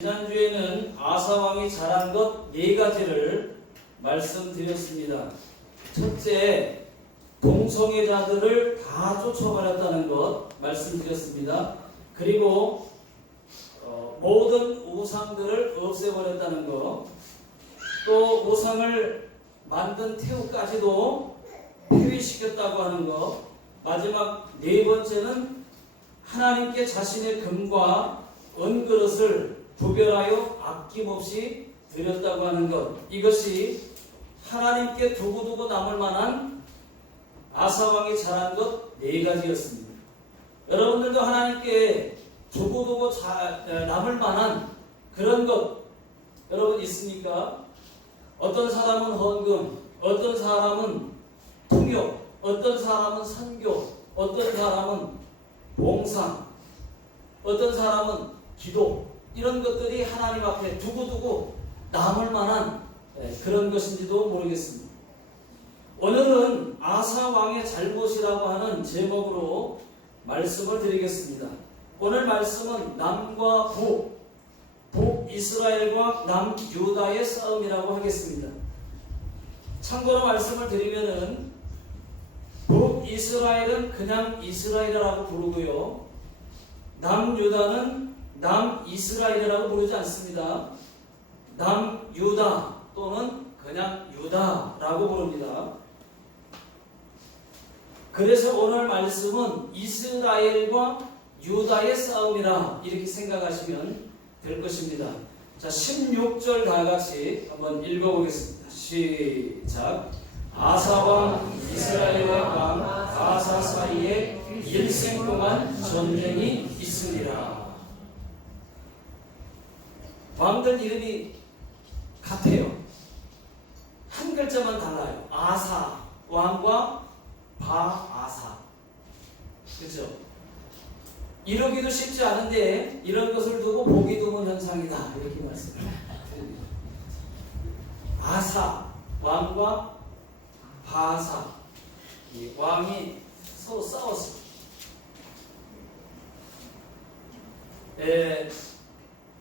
지난주에는 아사왕이 잘한 것 4가지를 말씀드렸습니다. 첫째, 동성애자들을 다 쫓아버렸다는 것 말씀드렸습니다. 그리고 모든 우상들을 없애버렸다는 것, 또 우상을 만든 태우까지도 폐위시켰다고 하는 것, 마지막 4번째는 하나님께 자신의 금과 은그릇을 구별하여 아낌없이 드렸다고 하는 것, 이것이 하나님께 두고두고 남을 만한 아사왕이 잘한 것 4가지였습니다. 여러분들도 하나님께 두고두고 남을 만한 그런 것 여러분 있습니까? 어떤 사람은 헌금, 어떤 사람은 통역, 어떤 사람은 선교, 어떤 사람은 봉사, 어떤 사람은 기도, 이런 것들이 하나님 앞에 두고두고 남을 만한 그런 것인지도 모르겠습니다. 오늘은 아사왕의 잘못이라고 하는 제목으로 말씀을 드리겠습니다. 오늘 말씀은 남과 북이스라엘과 남유다의 싸움이라고 하겠습니다. 참고로 말씀을 드리면은 북이스라엘은 그냥 이스라엘이라고 부르고요, 남유다는 남이스라엘이라고 부르지 않습니다. 남유다 또는 그냥 유다라고 부릅니다. 그래서 오늘 말씀은 이스라엘과 유다의 싸움이라 이렇게 생각하시면 될 것입니다. 자, 16절 다 같이 한번 읽어보겠습니다. 시작. 아사왕 이스라엘의 왕 바사 사이에 일생 동안 전쟁이 있으리라. 왕들 이름이 같아요. 한 글자만 달라요. 아사 왕과 바아사. 그렇죠? 이루기도 쉽지 않은데 이런 것을 두고 보기 드문 현상이다, 이렇게 말씀합니다. 아사 왕과 바아사, 이 왕이 서로 싸웠습니다.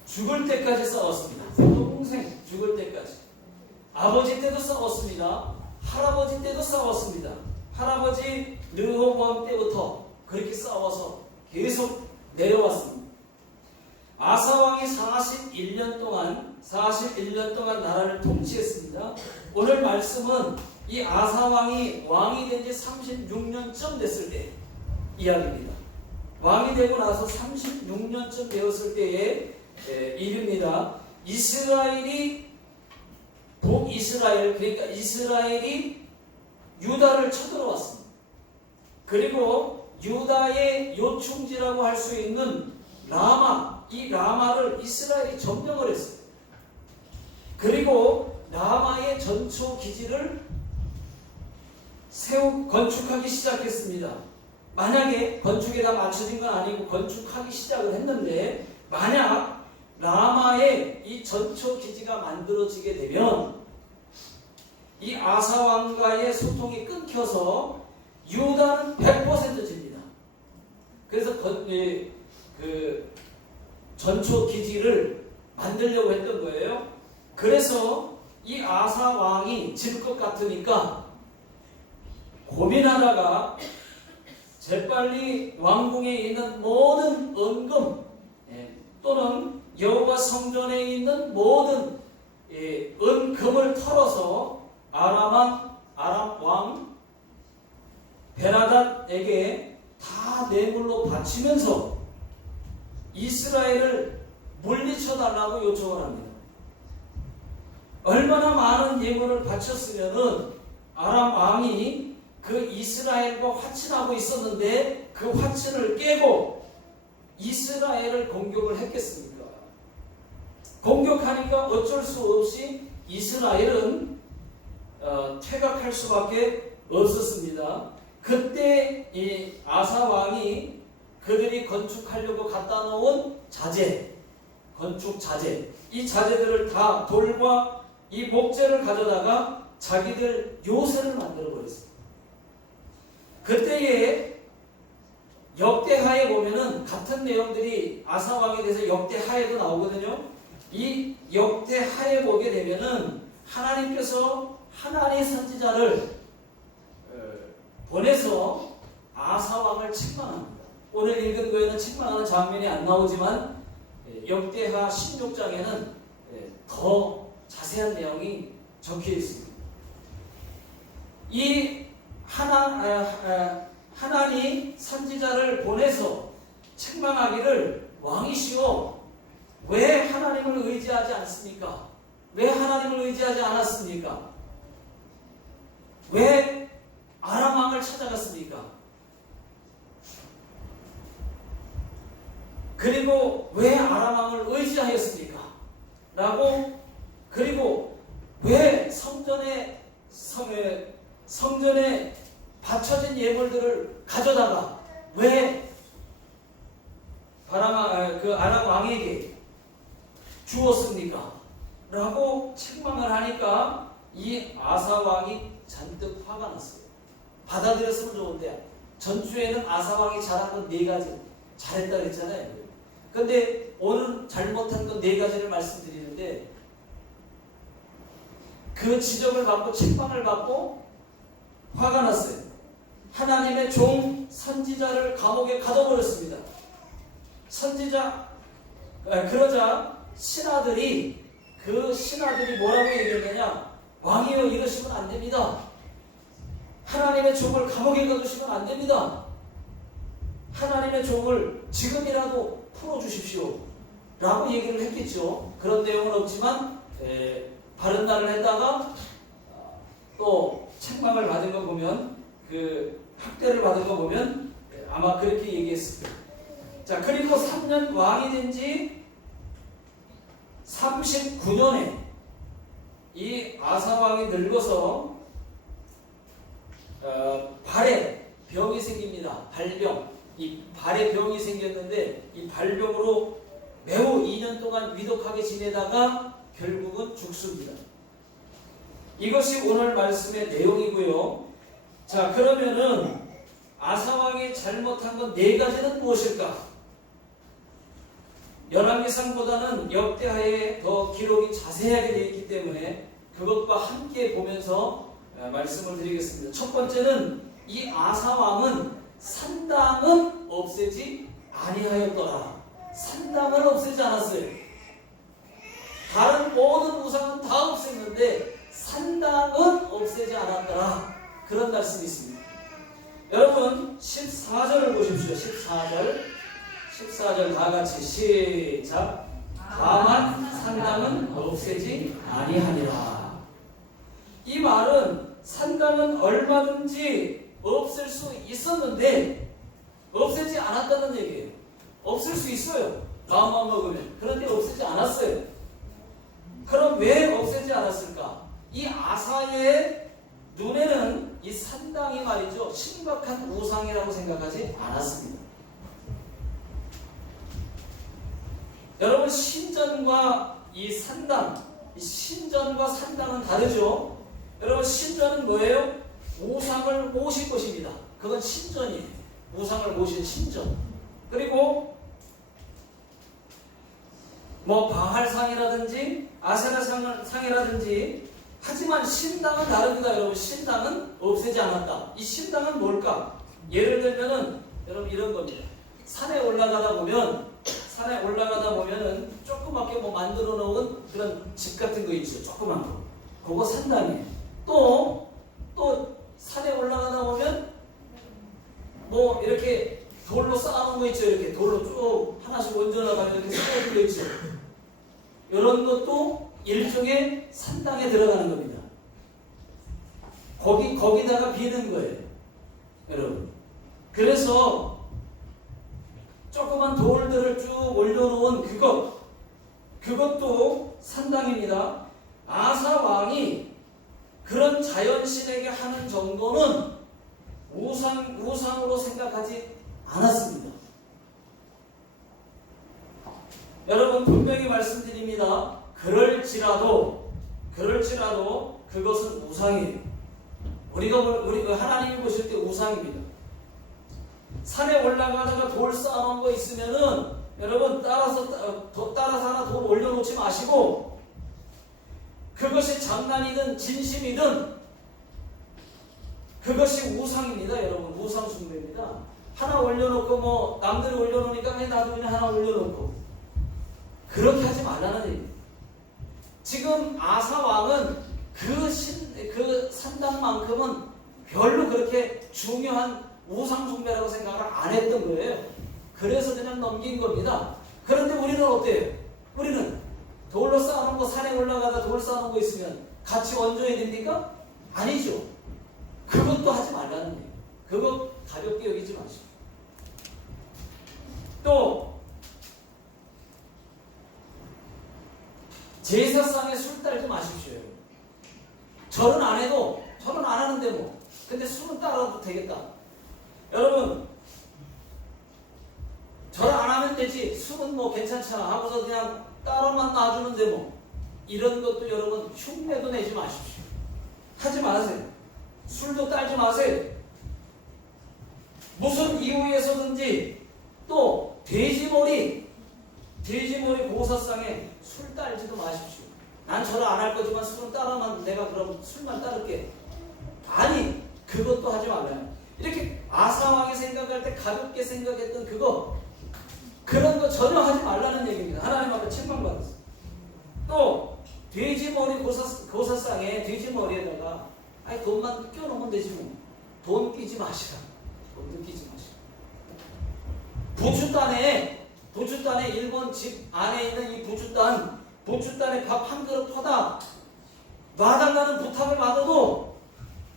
죽을 때까지 싸웠습니다. 동생 죽을 때까지. 아버지 때도 싸웠습니다. 할아버지 때도 싸웠습니다. 할아버지 르호보암 때부터 그렇게 싸워서 계속 내려왔습니다. 아사왕이 41년 동안 나라를 통치했습니다. 오늘 말씀은 이 아사왕이 왕이 된 지 36년쯤 됐을 때 이야기입니다. 왕이 되고 나서 36년쯤 되었을 때의 일입니다. 북이스라엘, 그러니까 이스라엘이 유다를 쳐들어왔습니다. 그리고 유다의 요충지라고 할 수 있는 라마, 이 라마를 이스라엘이 점령을 했어요. 그리고 라마의 전초 기지를 건축하기 시작했습니다. 만약에 건축에 다 맞춰진 건 아니고 건축하기 시작을 했는데, 만약 라마의 이 전초 기지가 만들어지게 되면 이 아사왕과의 소통이 끊겨서 유다는 100% 집니다. 그래서 그 전초 기지를 만들려고 했던 거예요. 그래서 이 아사왕이 질 것 같으니까 고민하다가 재빨리 왕궁에 있는 모든 은금 또는 여호와 성전에 있는 모든 은금을 털어서 아람 왕 베나닷에게 다 뇌물로 바치면서 이스라엘을 물리쳐 달라고 요청을 합니다. 얼마나 많은 예물을 바쳤으면은 아람 왕이 그 이스라엘과 화친하고 있었는데 그 화친을 깨고 이스라엘을 공격을 했겠습니까? 공격하니까 어쩔 수 없이 이스라엘은 퇴각할 수밖에 없었습니다. 그때 이 아사 왕이 그들이 건축하려고 갖다 놓은 건축 자재, 이 자재들을 다 돌과 이 목재를 가져다가 자기들 요새를 만들어 버렸습니다. 그때에 역대하에 보면은 같은 내용들이 아사왕에 대해서 역대하에도 나오거든요. 이 역대하에 보게 되면은 하나님께서 하나님의 선지자를 보내서 아사 왕을 책망합니다. 오늘 읽은 거에는 책망하는 장면이 안 나오지만 역대하 16장에는 더 자세한 내용이 적혀 있습니다. 이 하나님 선지자를 보내서 책망하기를 왕이시오, 왜 하나님을 의지하지 않습니까? 왜 하나님을 의지하지 않았습니까? 왜 아람 왕을 찾아갔습니까? 그리고 왜 아람 왕을 의지하였습니까? 라고, 그리고 왜 성전에 바쳐진 예물들을 가져다가 왜 아람 왕에게 주었습니까? 라고 책망을 하니까 이 아사 왕이 잔뜩 화가 났어요. 받아들였으면 좋은데 전주에는 아사 왕이 잘한 건 4가지 잘했다 그랬잖아요. 근데 오늘 잘못한 건 4가지를 말씀드리는데, 그 지적을 받고 책망을 받고 화가 났어요. 하나님의 종 선지자를 감옥에 가둬버렸습니다. 그러자 신하들이 뭐라고 얘기했느냐? 왕이여, 이러시면 안 됩니다. 하나님의 종을 감옥에 가두시면 안 됩니다. 하나님의 종을 지금이라도 풀어주십시오 라고 얘기를 했겠죠. 그런 내용은 없지만 바른 날을 했다가 또 책망을 받은 거 보면, 그 학대를 받은 거 보면 아마 그렇게 얘기했습니다. 자, 그리고 3년 왕이 된 지 39년에 이 아사 왕이 늙어서 발에 병이 생깁니다. 발병. 이 발에 병이 생겼는데 이 발병으로 매우 2년 동안 위독하게 지내다가 결국은 죽습니다. 이것이 오늘 말씀의 내용이고요. 자, 그러면은 아사 왕이 잘못한 건 4가지는 무엇일까? 열왕기상보다는 역대하에 더 기록이 자세하게 되어 있기 때문에 그것과 함께 보면서 말씀을 드리겠습니다. 첫 번째는 이 아사 왕은 산당은 없애지 아니하였더라. 산당을 없애지 않았어요. 다른 모든 우상은 다 없앴는데 산당은 없애지 않았더라. 그런 말씀이 있습니다. 여러분 14절을 보십시오. 14절 다 같이 시작. 다만 산당은 없애지 아니하니라. 이 말은 산당은 얼마든지 없앨 수 있었는데 없애지 않았다는 얘기예요. 없앨 수 있어요, 마음만 먹으면. 그런데 없애지 않았어요. 그럼 왜 없애지 않았을까? 이 아사의 눈에는 이 산당이 말이죠, 심각한 우상이라고 생각하지 않았습니다. 여러분, 신전과 이 산당, 신전과 산당은 다르죠? 여러분, 신전은 뭐예요? 우상을 모실 것입니다. 그건 신전이에요. 우상을 모신 신전. 그리고 바알상이라든지 아세라상이라든지, 하지만 신당은 다릅니다. 여러분, 신당은 없애지 않았다. 이 신당은 뭘까? 예를 들면은 여러분 이런 겁니다. 산에 올라가다 보면은 조그맣게 만들어 놓은 그런 집 같은 거 있죠. 조그만 거. 그거 산당이에요. 또 산에 올라가다 보면 이렇게 돌로 쌓아놓은 거 있죠. 이렇게 돌로 쭉 하나씩 얹어놔가 이렇게 쌓아놓은 거 있죠. 이런 것도 일종의 산당에 들어가는 겁니다. 거기다가 비는 거예요, 여러분. 그래서 조그만 돌들을 쭉 올려놓은 그것도 산당입니다. 아사 왕이 그런 자연신에게 하는 정도는 우상으로 생각하지 않았습니다. 여러분, 분명히 말씀드립니다. 그럴지라도 그것은 우상이에요. 우리가 하나님이 보실 때 우상입니다. 산에 올라가다가 돌 쌓아놓은 거 있으면은 여러분 따라서 하나 돈 올려놓지 마시고, 그것이 장난이든 진심이든 그것이 우상입니다. 여러분, 우상 숭배입니다. 하나 올려놓고 뭐 남들이 올려놓으니까 나도 그냥 하나 올려놓고, 그렇게 하지 말라는 얘기예요. 지금 아사 왕은 그 산당만큼은 별로 그렇게 중요한 우상 숭배라고 생각을 안 했던 거예요. 그래서 그냥 넘긴 겁니다. 그런데 우리는 어때요? 우리는 돌로 쌓아놓은 거, 산에 올라가다 돌 쌓아놓은 거 있으면 같이 얹어야 됩니까? 아니죠. 그것도 하지 말라는 거예요. 그거 가볍게 여기지 마시고. 또 제사상에 술 따르지 마십시오. 절은 안 해도, 절은 안 하는데 뭐, 근데 술은 따라도 되겠다. 여러분, 절 안 하면 되지, 술은 뭐 괜찮잖아 하고서 그냥 따로만 놔주는데 뭐, 이런 것도 여러분 흉내도 내지 마십시오. 하지 마세요. 술도 따지 마세요. 무슨 이유에서든지. 또 돼지머리 고사상에 술 따르지도 마십시오. 난 절을 안 할 거지만 술은 따라만, 내가 그럼 술만 따를게. 아니, 그것도 하지 말아요. 이렇게 아사왕이 생각할 때 가볍게 생각했던 그런 거 전혀 하지 말라는 얘기입니다. 하나님 앞에 책망받았어요. 또 돼지머리 고사상에 돼지머리에다가 돈만 끼워놓으면 되지 뭐. 돈 끼지 마시라. 돈도 끼지 마시라. 부추단에 일본 집 안에 있는 이 부추단에 밥 한 그릇 퍼다 놔달라는 부탁을 받아도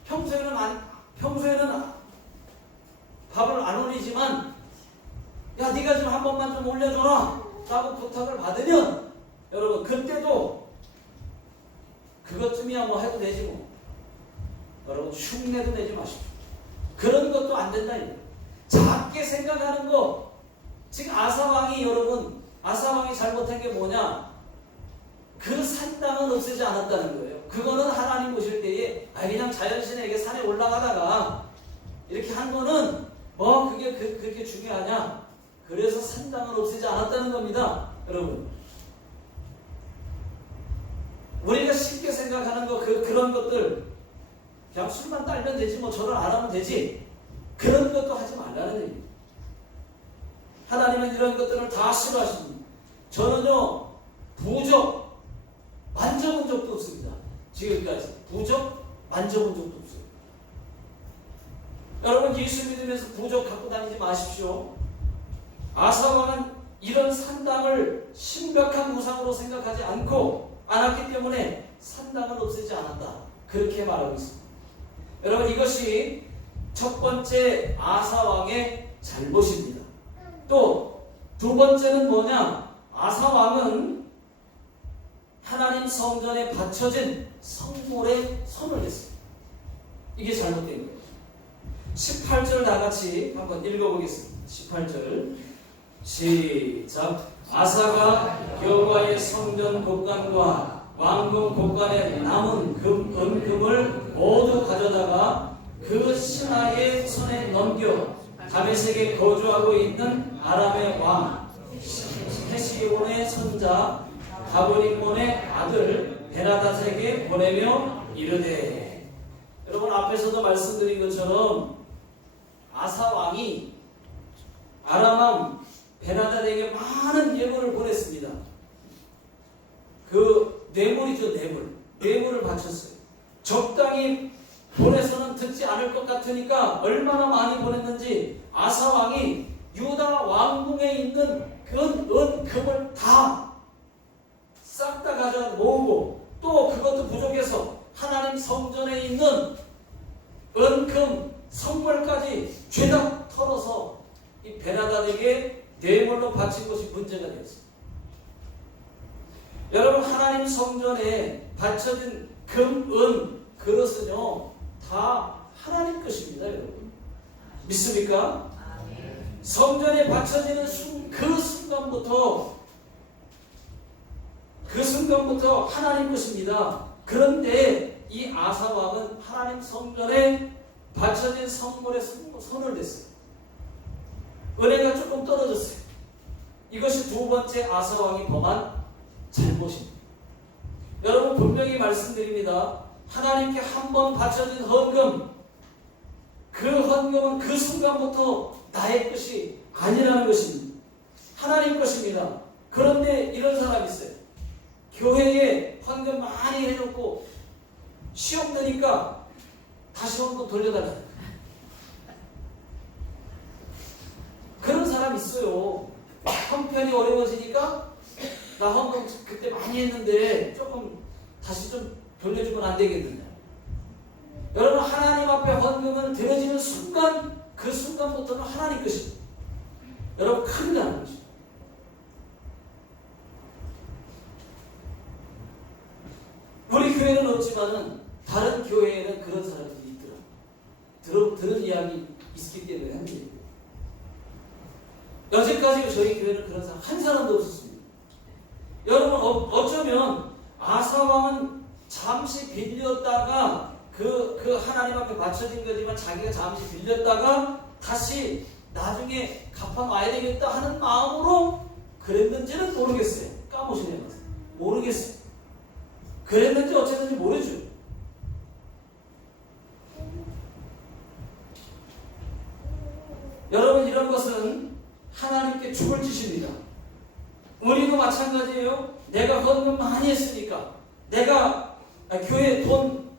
평소에는 밥을 안 올리지만, 야 네가 좀 한 번만 좀 올려줘라 라고 부탁을 받으면, 여러분 그때도 그것쯤이야 뭐 해도 되지 뭐. 여러분 흉내도 내지 마십시오. 그런 것도 안 된다. 작게 생각하는 거. 지금 아사왕이 잘못한 게 뭐냐? 그 산당은 없애지 않았다는 거예요. 그거는 하나님 보실 때에 그냥 자연신에게 산에 올라가다가 이렇게 한 거는 뭐 그게 그렇게 중요하냐? 그래서 산당은 없애지 않았다는 겁니다. 여러분, 우리가 쉽게 생각하는 거, 그런 것들, 그냥 술만 딸면 되지 뭐, 절을 안 하면 되지, 그런 것도 하지 말라는 얘기예요. 하나님은 이런 것들을 다 싫어하십니다. 저는요, 부적 만져본 적도 없습니다. 지금까지 부적 만져본 적도 없어요. 여러분, 예수 믿으면서 부적 갖고 다니지 마십시오. 아사왕은 이런 산당을 심각한 우상으로 생각하지 않았기 때문에 산당을 없애지 않았다. 그렇게 말하고 있습니다. 여러분, 이것이 첫 번째 아사왕의 잘못입니다. 또 두 번째는 뭐냐? 아사왕은 하나님 성전에 바쳐진 성물에 손을 댔습니다. 이게 잘못된 거예요. 18절 다 같이 한번 읽어보겠습니다. 18절 시작. 아사가 여호와의 성전 곳간과 왕궁 곳간에 남은 은금을 모두 가져다가 그 신하의 손에 넘겨 다메섹에 거주하고 있는 아람의 왕 헤시온의 손자 가브림몬의 아들 베나닷에게 보내며 이르되. 여러분, 앞에서도 말씀드린 것처럼 아사 왕이 아람 왕 베나닷에게 많은 예물을 보냈습니다. 그 뇌물이죠, 뇌물을 바쳤어요. 적당히 보내서는 듣지 않을 것 같으니까 얼마나 많이 보냈는지 아사 왕이 유다 왕궁에 있는 금을 다 싹 다 가져 모으고, 또 그것도 부족해서 하나님 성전에 있는 은금 성물까지 죄다 털어서 이 베나닷에게 뇌물로 바친 것이 문제가 되었습니다. 여러분, 하나님 성전에 바쳐진 금, 은, 그것은요 다 하나님 것입니다. 여러분, 믿습니까? 성전에 바쳐지는 그 순간부터 하나님 것입니다. 그런데 이 아사 왕은 하나님 성전에 바쳐진 성물에 손을 댔어요. 은혜가 조금 떨어졌어요. 이것이 두 번째 아사 왕이 범한 잘못입니다. 여러분 분명히 말씀드립니다. 하나님께 한 번 바쳐진 헌금, 그 헌금은 그 순간부터 나의 것이 아니라는 것입니다. 하나님 것입니다. 그런데 이런 사람이 있어요. 교회에 헌금 많이 해놓고 시험 드니까 다시 헌금 돌려달라. 그런 사람 있어요. 형편이 어려워지니까 나 헌금 그때 많이 했는데 조금 다시 좀 돌려주면 안 되겠느냐. 여러분 하나님 앞에 헌금은 드려지는 순간 그 순간부터는 하나님 것입니다. 여러분 큰일 나는 것입니다. 우리 교회는 없지만은 다른 교회에는 그런 사람들이 있더라. 들은 이야기 있기 때문에 한 얘기예요. 여태까지 저희 교회는 그런 사람 한 사람도 없었습니다. 여러분 어쩌면 아사왕은 잠시 빌렸다가 그 하나님 앞에 바쳐진 거지만 자기가 잠시 빌렸다가 다시 나중에 갚아놔야 되겠다 하는 마음으로 그랬는지는 모르겠어요. 까무시네요. 모르겠어요. 그랬는지 어쨌든지 모르죠. 여러분 이런 것은 하나님께 죽을 짓입니다. 우리도 마찬가지예요. 내가 헌금 많이 했으니까 내가 교회 돈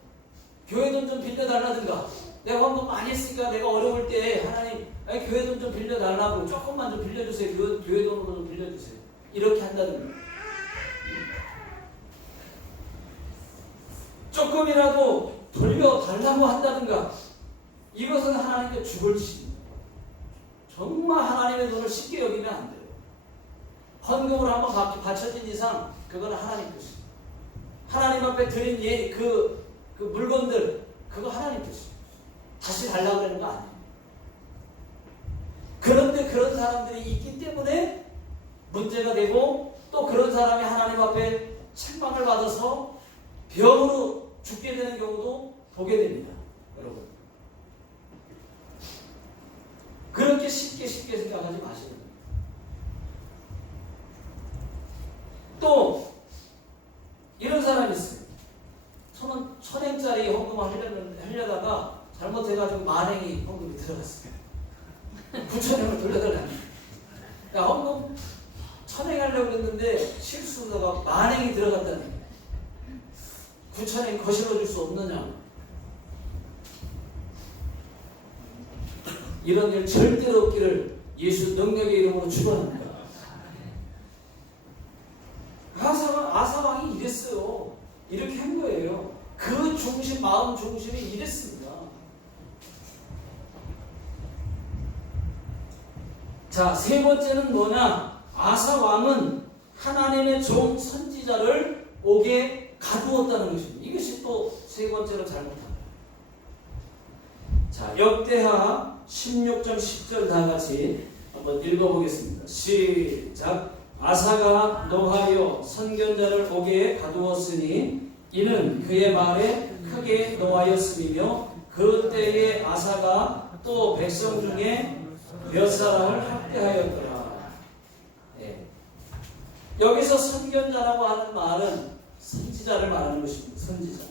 좀 빌려달라든가 내가 헌금 많이 했으니까 내가 어려울 때 하나님 교회 돈 좀 빌려달라고 조금만 좀 빌려주세요. 교회 돈으로 좀 빌려주세요. 이렇게 한다든가 조금이라도 돌려달라고 한다든가 이것은 하나님께 죽을 짓입니다. 정말 하나님의 돈을 쉽게 여기면 안 돼요. 헌금으로 한번 바쳐진 이상 그거는 하나님 것입니다. 하나님 앞에 드린 그 물건들 그거 하나님 것입니다. 다시 달라고 그러는 거 아니에요. 그런데 그런 사람들이 있기 때문에 문제가 되고 또 그런 사람이 하나님 앞에 책망을 받아서 병으로 죽게 되는 경우도 보게 됩니다. 여러분 그렇게 쉽게 생각하지 마시는 거예요. 또 이런 사람이 있어요. 1,000엔짜리 헌금을 하려다가 잘못해가지고 만행이 헌금이 들어갔어요. 9,000엔을 돌려달라는 거예요. 헌금 1,000엔 하려고 했는데 실수로다가 만행이 들어갔다는 거예요. 9,000엔 거실어줄 수 없느냐. 이런 일 절대로 없기를 예수 능력의 이름으로 축원합니다. 아사왕이 이랬어요. 이렇게 한 거예요. 그 중심, 마음 중심이 이랬습니다. 자, 세 번째는 뭐냐? 아사왕은 하나님의 종 선지자를 옥에 가두었다는 것입니다. 이것이 또 세 번째로 잘못한 거예요. 자, 역대하 16장 10절 다 같이 한번 읽어보겠습니다. 시작. 아사가 노하여 선견자를 옥에 가두었으니 이는 그의 말에 크게 노하였음이며 그 때에 아사가 또 백성 중에 몇 사람을 학대하였더라. 네. 여기서 선견자라고 하는 말은 선지자를 말하는 것입니다. 선지자.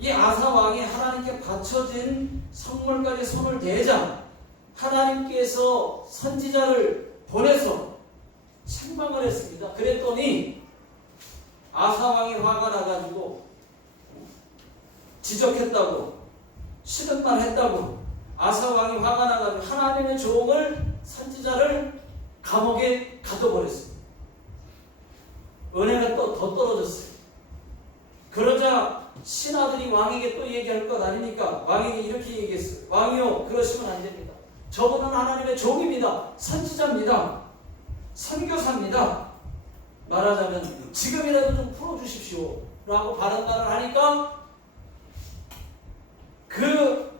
이 아사 왕이 하나님께 바쳐진 성물까지 손을 대자 하나님께서 선지자를 보내서 책망을 했습니다. 그랬더니 아사 왕이 화가 나가지고 지적했다고 싫은 말 했다고 아사 왕이 화가 나가지고 하나님의 종을 선지자를 감옥에 가둬버렸습니다. 은혜가 또 더 떨어졌어요. 그러자 신하들이 왕에게 또 얘기할 것 아닙니까? 왕에게 이렇게 얘기했어요. 왕이요, 그러시면 안 됩니다. 저분은 하나님의 종입니다. 선지자입니다. 선교사입니다. 말하자면 지금이라도 좀 풀어주십시오 라고 바른말을 하니까 그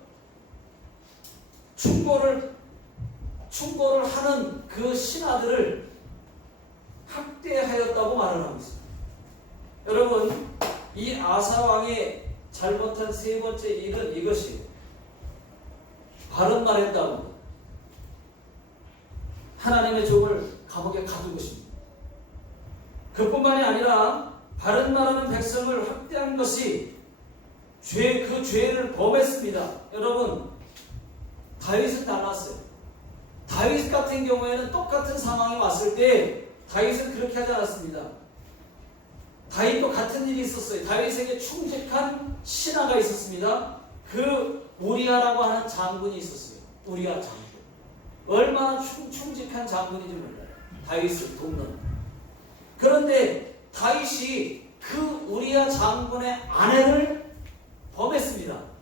충고를 하는 그 신하들을 학대하였다고 말을 하고 있습니다. 여러분, 이 아사왕의 잘못한 세 번째 일은 이것이 바른 말 했다고 하나님의 종을 감옥에 가둔 것입니다. 그뿐만이 아니라 바른 말하는 백성을 학대한 것이 그 죄를 범했습니다. 여러분, 다윗은 달랐어요. 다윗 같은 경우에는 똑같은 상황이 왔을 때 다윗은 그렇게 하지 않았습니다. 다윗도 같은 일이 있었어요. 다윗에게 충직한 신하가 있었습니다. 그 우리아라고 하는 장군이 있었어요. 우리아 장군. 얼마나 충직한 장군인지 몰라요. 다윗을 돕는. 그런데 다윗이 그 우리아 장군의 아내를 범했습니다.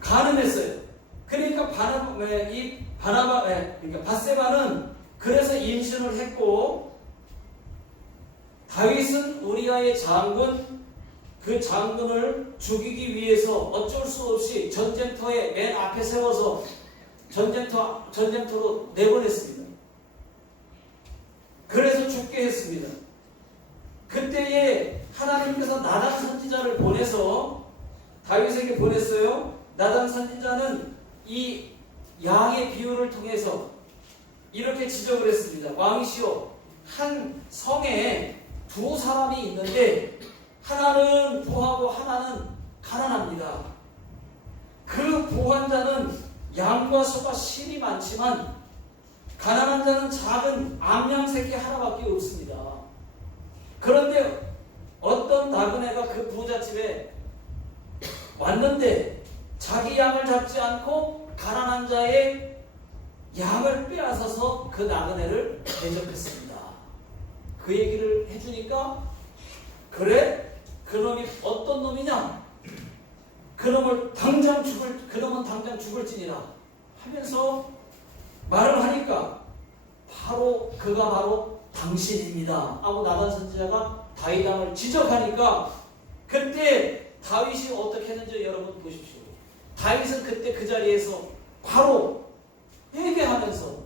간음했어요. 그러니까 밧세바는 그래서 임신을 했고, 다윗은 우리아의 장군, 그 장군을 죽이기 위해서 어쩔 수 없이 전쟁터에 맨 앞에 세워서 전쟁터로 내보냈습니다. 그래서 죽게 했습니다. 그때에 하나님께서 나단 선지자를 보내서 다윗에게 보냈어요. 나단 선지자는 이 양의 비유를 통해서 이렇게 지적을 했습니다. 왕이시여, 한 성에 두 사람이 있는데 하나는 부하고 하나는 가난합니다. 그 부한 자는 양과 소가 실이 많지만 가난한 자는 작은 암양 새끼 하나밖에 없습니다. 그런데 어떤 나그네가 그 부잣집에 왔는데 자기 양을 잡지 않고 가난한 자의 양을 빼앗아서 그 나그네를 대접했습니다. 그 얘기를 해주니까, 그래? 그놈이 어떤 놈이냐? 그놈은 당장 죽을지니라 하면서 말을 하니까 그가 바로 당신입니다 하고 나단 선지자가 다윗 왕을 지적하니까, 그때 다윗이 어떻게 했는지 여러분 보십시오. 다윗은 그때 그 자리에서 바로 회개하면서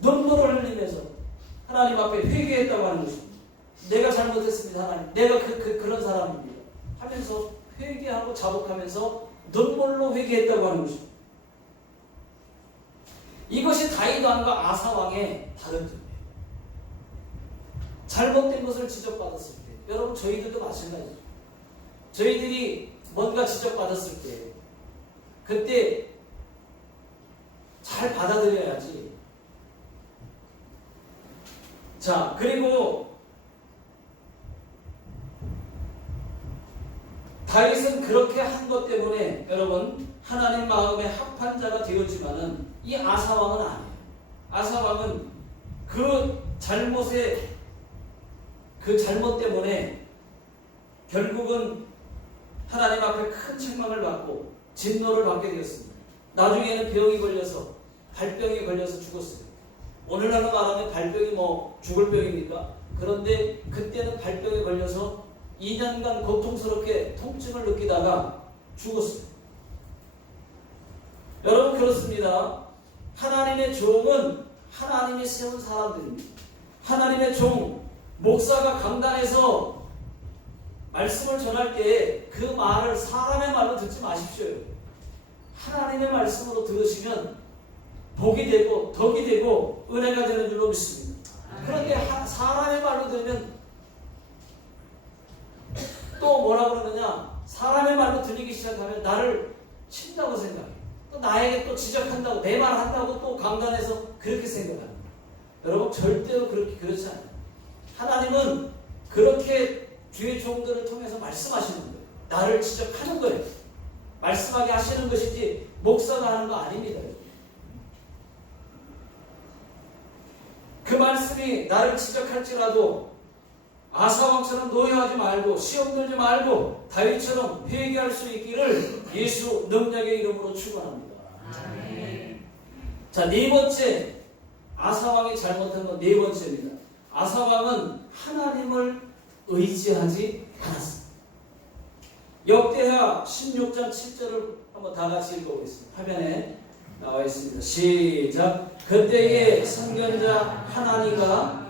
눈물을 흘리면서 하나님 앞에 회개했다고 하는 것입니다. 내가 잘못했습니다 하나님, 내가 그런 사람입니다 하면서 회개하고 자복하면서 눈물로 회개했다고 하는 것입니다. 이것이 다윗 왕과 아사 왕의 다른 점이에요. 잘못된 것을 지적받았을 때, 여러분 저희들도 마찬가지죠. 저희들이 뭔가 지적받았을 때 그때 잘 받아들여야지. 자, 그리고 다윗은 그렇게 한 것 때문에 여러분 하나님 마음에 합한 자가 되었지만은 이 아사 왕은 아니에요. 아사 왕은 그 잘못 때문에 결국은 하나님 앞에 큰 책망을 받고 진노를 받게 되었습니다. 나중에는 병이 걸려서, 발병이 걸려서 죽었어요. 오늘날로 말하면 발병이 죽을 병입니까? 그런데 그때는 발병에 걸려서 2년간 고통스럽게 통증을 느끼다가 죽었어요. 여러분 그렇습니다. 하나님의 종은 하나님이 세운 사람들입니다. 하나님의 종, 목사가 강단에서 말씀을 전할 때 그 말을 사람의 말로 듣지 마십시오. 하나님의 말씀으로 들으시면 복이 되고 덕이 되고 은혜가 되는 줄로 믿습니다. 그런데 사람의 말로 들으면 또 뭐라 그러느냐, 사람의 말로 들리기 시작하면 나를 친다고 생각해. 또 나에게 또 지적한다고, 내 말 한다고 또 강단에서 그렇게 생각합니다. 여러분 절대로 그렇지 않아요. 하나님은 그렇게 주의 종들을 통해서 말씀하시는 거예요. 나를 지적하는 거예요. 말씀하게 하시는 것이지 목사가 하는 거 아닙니다. 그 말씀이 나를 지적할지라도 아사왕처럼 노여하지 말고 시험 들지 말고 다윗처럼 회개할 수 있기를 예수 능력의 이름으로 축원합니다. 자, 네 번째, 아사왕이 잘못한 건 네 번째입니다. 아사왕은 하나님을 의지하지 않았습니다. 역대하 16장 7절을 한번 다 같이 읽어보겠습니다. 화면에 나와 있습니다. 시작. 그때에 선견자 하나니가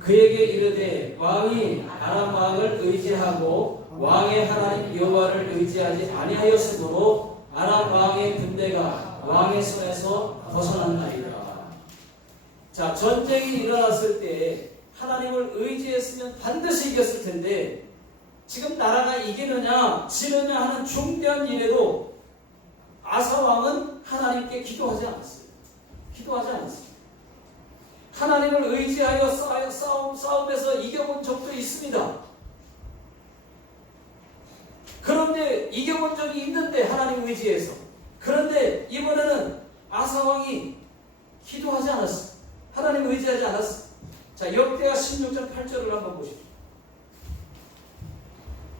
그에게 이르되 왕이 아람 왕을 의지하고 왕의 하나님 여호와를 의지하지 아니하였으므로 아람 왕의 군대가 왕의 손에서 벗어났나이다. 자, 전쟁이 일어났을 때 하나님을 의지했으면 반드시 이겼을 텐데 지금 나라가 이기느냐 지느냐 하는 중대한 일에도 아사 왕은 하나님께 기도하지 않았어요. 기도하지 않았어요. 하나님을 의지하여 싸움에서 이겨본 적도 있습니다. 그런데 이겨본 적이 있는데 하나님 의지해서. 그런데 이번에는 아사 왕이 기도하지 않았어요. 하나님 의지하지 않았어요. 자, 역대하 16장 8절을 한번 보십시오.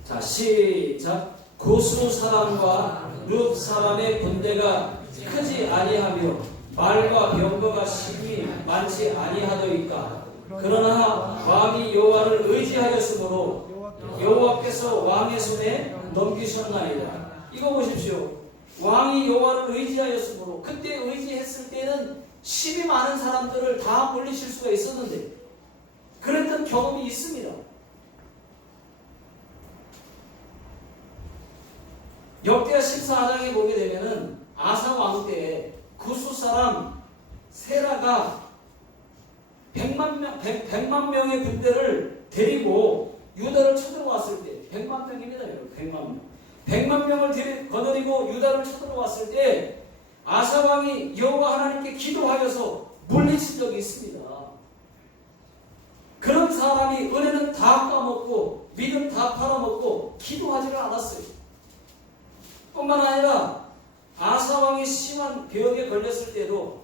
자, 시작. 구스 사람과 룹 사람의 군대가 크지 아니하며 말과 병거가 심히 많지 아니하더이까. 그러나 왕이 여호와를 의지하였으므로 여호와께서 왕의 손에 넘기셨나이다. 이거 보십시오. 왕이 여호와를 의지하였으므로, 그때 의지했을 때는 힘이 많은 사람들을 다 물리칠 수가 있었는데 그랬던 경험이 있습니다. 역대하 14장에 보게 되면은 아사 왕 때 구스 사람 세라가 100만 명의 군대를 데리고 유다를 쳐들어왔을 때 100만 명입니다. 여러분. 100만 명. 100만 명을 거느리고 유다를 쳐들어왔을 때 아사 왕이 여호와 하나님께 기도하여서 물리친 적이 있습니다. 그런 사람이 은혜는 다 까먹고 믿음 다 팔아먹고 기도하지를 않았어요. 뿐만 아니라 아사 왕이 심한 병에 걸렸을 때도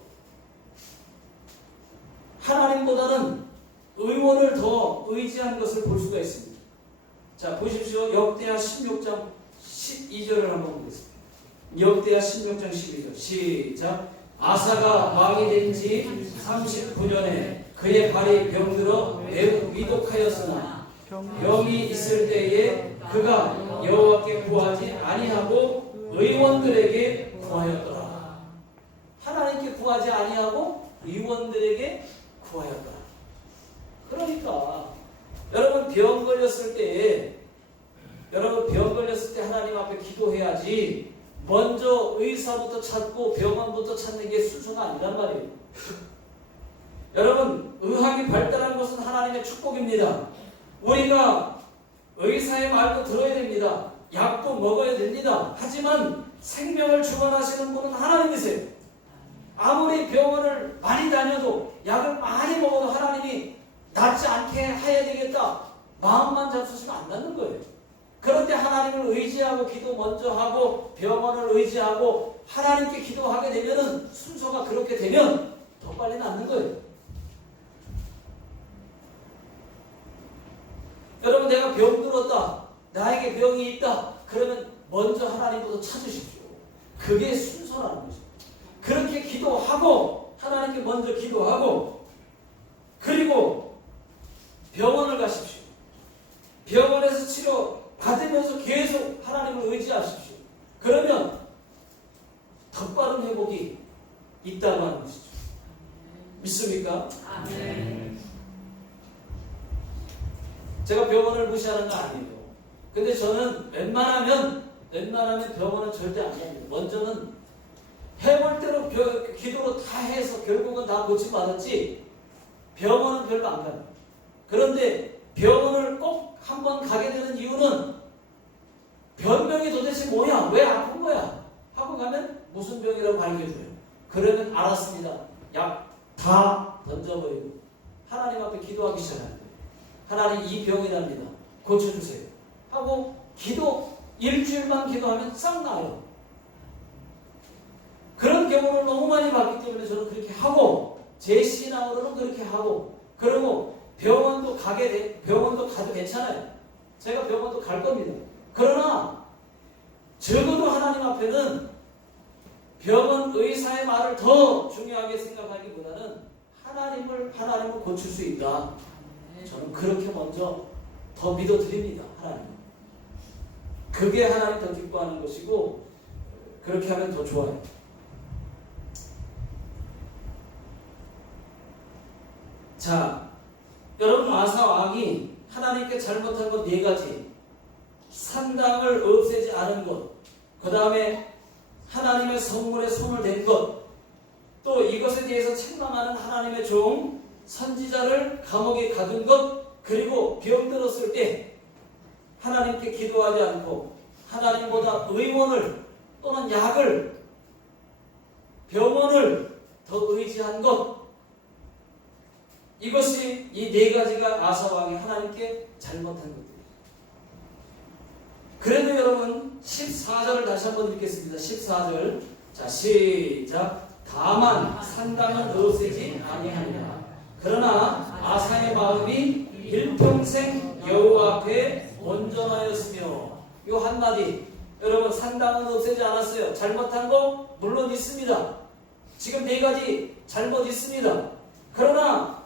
하나님보다는 의원을 더 의지한 것을 볼 수가 있습니다. 자, 보십시오. 역대하 16장 12절을 한번 보겠습니다. 역대하 16장 12절 시작. 아사가 왕이 된 지 39년에 그의 발이 병들어 매우 위독하였으나 병이 있을 때에 그가 여호와께 구하지 아니하고 의원들에게 구하였더라. 하나님께 구하지 아니하고 의원들에게 구하였더라. 그러니까 여러분 병 걸렸을 때 하나님 앞에 기도해야지 먼저 의사부터 찾고 병원부터 찾는 게 순서가 아니란 말이에요. 여러분, 의학이 발달한 것은 하나님의 축복입니다. 우리가 의사의 말도 들어야 됩니다. 약도 먹어야 됩니다. 하지만 생명을 주관하시는 분은 하나님이세요. 아무리 병원을 많이 다녀도 약을 많이 먹어도 하나님이 낫지 않게 해야 되겠다 마음만 잡수시면 안 낫는 거예요. 그런데 하나님을 의지하고 기도 먼저 하고 병원을 의지하고 하나님께 기도하게 되면은 순서가 그렇게 되면 더 빨리 낫는 거예요. 여러분, 내가 병들었다, 나에게 병이 있다, 그러면 먼저 하나님부터 찾으십시오. 그게 순서라는 거죠. 그렇게 기도하고 하나님께 먼저 기도하고 그리고 병원을 가십시오. 병원에서 치료 받으면서 계속 하나님을 의지하십시오. 그러면 더 빠른 회복이 있다고 하는 것이죠. 믿습니까? 아멘. 제가 병원을 무시하는 거 아니에요. 근데 저는 웬만하면 병원은 절대 안 갑니다. 먼저는 해볼 대로 기도로 다 해서 결국은 다 고침받았지 병원은 별로 안 갑니다. 그런데 병원을 꼭 한번 가게 되는 이유는 변병이 도대체 뭐야? 왜 아픈 거야? 하고 가면 무슨 병이라고 밝혀줘요. 그러면 알았습니다. 약 다 던져버리고 하나님 앞에 기도하기 시작하는 거예요. 하나님, 이 병이랍니다. 고쳐주세요. 하고 기도 일주일만 기도하면 싹 나아요. 그런 경우를 너무 많이 봤기 때문에 저는 그렇게 하고 제 신앙으로는 그렇게 하고 그리고 병원도 가도 괜찮아요. 제가 병원도 갈 겁니다. 그러나 적어도 하나님 앞에는 병원 의사의 말을 더 중요하게 생각하기보다는 하나님을 고칠 수 있다. 저는 그렇게 먼저 더 믿어드립니다. 하나님. 그게 하나님 더 기뻐하는 것이고 그렇게 하면 더 좋아요. 자, 여러분, 아사 왕이 하나님께 잘못한 것 4가지. 산당을 없애지 않은 것, 그 다음에 하나님의 성물에 손을 댄 것, 또 이것에 대해서 책망하는 하나님의 종 선지자를 감옥에 가둔 것, 그리고 병들었을 때 하나님께 기도하지 않고 하나님보다 의원을 또는 약을, 병원을 더 의지한 것, 이것이 이 네 가지가 아사 왕이 하나님께 잘못한 것들입니다. 그래도 여러분 14절을 다시 한번 읽겠습니다. 14절. 자, 시작. 다만 산당은 없애지 아니하니라. 그러나 아사의 마음이 일평생 여호와 앞에 온전하였으며. 요 한마디, 여러분 산당은 없애지 않았어요. 잘못한 거 물론 있습니다. 지금 네 가지 잘못 있습니다. 그러나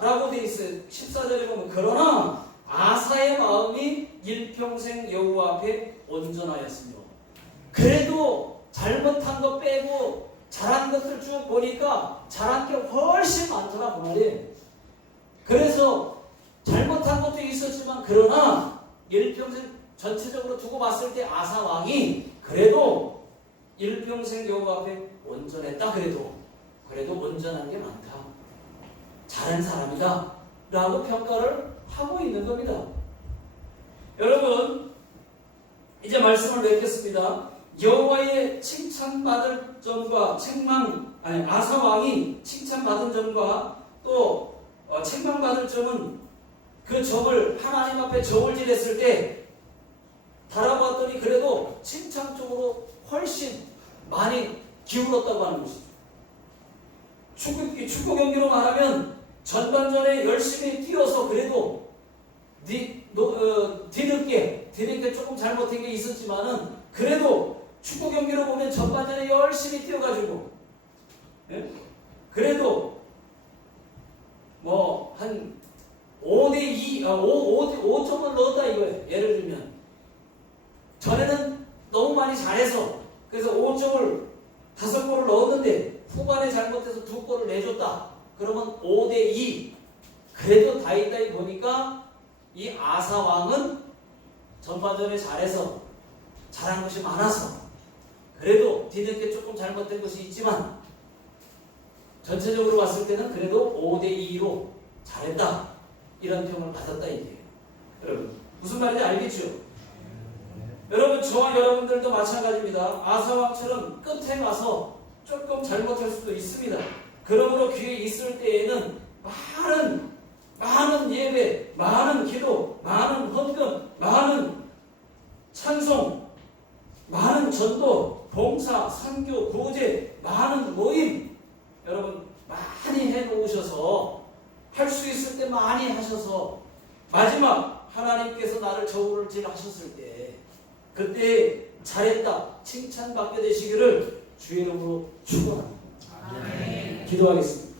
라고 되어 있어요. 14절에 보면 그러나 아사의 마음이 일평생 여호와 앞에 온전하였으며. 그래도 잘못한 거 빼고 잘한 것들 쭉 보니까 잘한 게 훨씬 많더라 그 말이에요. 그래서 잘못한 것도 있었지만 그러나 일평생 전체적으로 두고 봤을 때 아사 왕이 그래도 일평생 여호와 앞에 온전했다. 그래도 온전한 게 많다. 잘한 사람이다 라고 평가를 하고 있는 겁니다. 여러분 이제 말씀을 맺겠습니다. 여호와의 칭찬받을 점과 아사 왕이 칭찬받은 점과 또 책망받을 점은 그 점을 하나님 앞에 저울 지냈을 때 달아봤더니 그래도 칭찬 쪽으로 훨씬 많이 기울었다고 하는 것이죠. 축구 경기로 말하면 전반전에 열심히 뛰어서 그래도 뒤늦게 조금 잘못한 게 있었지만은 그래도 축구 경기로 보면 전반전에 열심히 뛰어가지고 그래도 뭐 한 5점을 넣었다 이거예요. 예를 들면 전에는 너무 많이 잘해서 그래서 5점을 5골을 넣었는데 후반에 잘못해서 2골을 내줬다. 그러면 5대2. 그래도 다이다이 보니까 이 아사 왕은 전반전에 잘해서 잘한 것이 많아서 그래도 뒤늦게 조금 잘못된 것이 있지만 전체적으로 봤을 때는 그래도 5대2로 잘했다. 이런 평을 받았다 이게요. 여러분 무슨 말인지 알겠죠? 여러분 저와 여러분들도 마찬가지입니다. 아사 왕처럼 끝에 가서 조금 잘못할 수도 있습니다. 그러므로 귀에 있을 때에는 많은 예배, 많은 기도, 많은 헌금, 많은 찬송, 많은 전도, 봉사, 선교, 구제, 많은 모임 여러분 많이 해놓으셔서 할 수 있을 때 많이 하셔서 마지막 하나님께서 나를 저울질 하셨을 때 그때 잘했다 칭찬받게 되시기를 주의 이름으로 축원합니다. 기도하겠습니다.